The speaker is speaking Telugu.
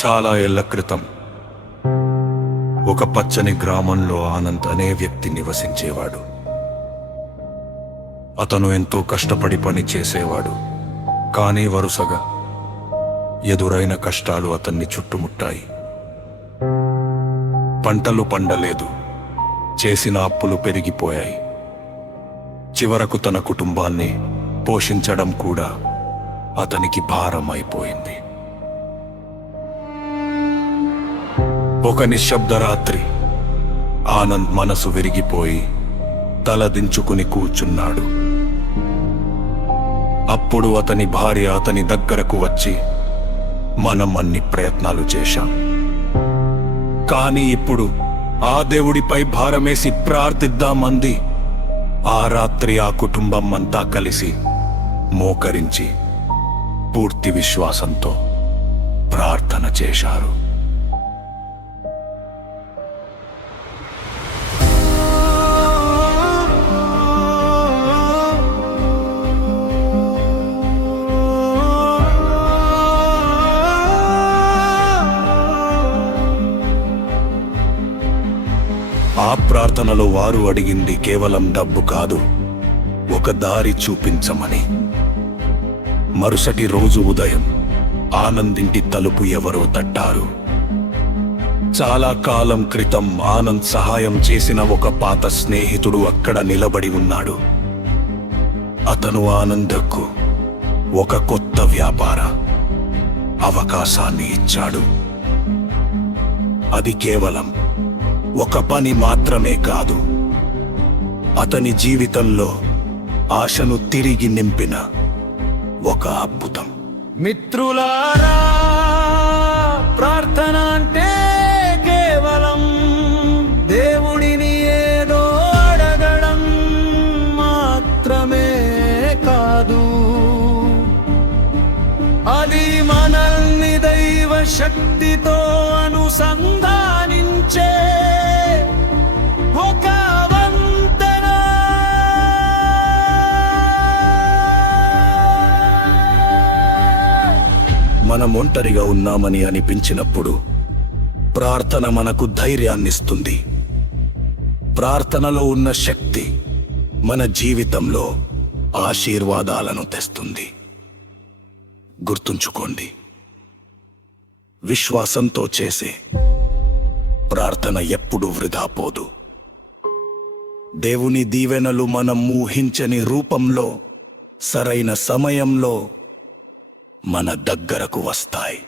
చాలా ఏళ్ల క్రితం ఒక పచ్చని గ్రామంలో ఆనంద్ అనే వ్యక్తి నివసించేవాడు. అతను ఎంతో కష్టపడి పని చేసేవాడు. కానీ వరుసగా ఎదురైన కష్టాలు అతన్ని చుట్టుముట్టాయి. పంటలు పండలేదు, చేసిన అప్పులు పెరిగిపోయాయి. చివరకు తన కుటుంబాన్ని పోషించడం కూడా అతనికి భారమైపోయింది. ఒక నిశ్శబ్ద రాత్రి ఆనంద్ మనసు విరిగిపోయి తల దించుకుని కూర్చున్నాడు. అప్పుడు అతని భార్య అతని దగ్గరకు వచ్చి, మనం అన్ని ప్రయత్నాలు చేశాం, కానీ ఇప్పుడు ఆ దేవుడిపై భారమేసి ప్రార్థిద్దామంది. ఆ రాత్రి ఆ కుటుంబం అంతా కలిసి మోకరించి పూర్తి విశ్వాసంతో ప్రార్థన చేశారు. ఆ ప్రార్థనలో వారు అడిగింది కేవలం డబ్బు కాదు, ఒక దారి చూపించమని. మరుసటి రోజు ఉదయం ఆనంద్ ఇంటి తలుపు ఎవరో తట్టారు. చాలా కాలం క్రితం ఆనంద్ సహాయం చేసిన ఒక పాత స్నేహితుడు అక్కడ నిలబడి ఉన్నాడు. అతను ఆనంద్కు ఒక కొత్త వ్యాపార అవకాశాన్ని ఇచ్చాడు. అది కేవలం ఒక పని మాత్రమే కాదు, అతని జీవితంలో ఆశను తిరిగి నింపిన ఒక అద్భుతం. మిత్రులారా, ప్రార్థన అంటే కేవలం దేవుడిని ఏదో అడగడం మాత్రమే కాదు. అది మనల్ని దైవ శక్తితో అనుసంధానించే ఒక వంతెన. మనం ఒంటరిగా ఉన్నామని అనిపించినప్పుడు ప్రార్థన మనకు ధైర్యాన్నిస్తుంది. ప్రార్థనలో ఉన్న శక్తి మన జీవితంలో ఆశీర్వాదాలను తెస్తుంది. గుర్తుంచుకోండి, విశ్వాసంతో చేసే ప్రార్థన ఎప్పుడూ వృధా పోదు. దేవుని దీవెనలు మనం ఊహించని రూపంలో సరైన సమయంలో మన దగ్గరకు వస్తాయి.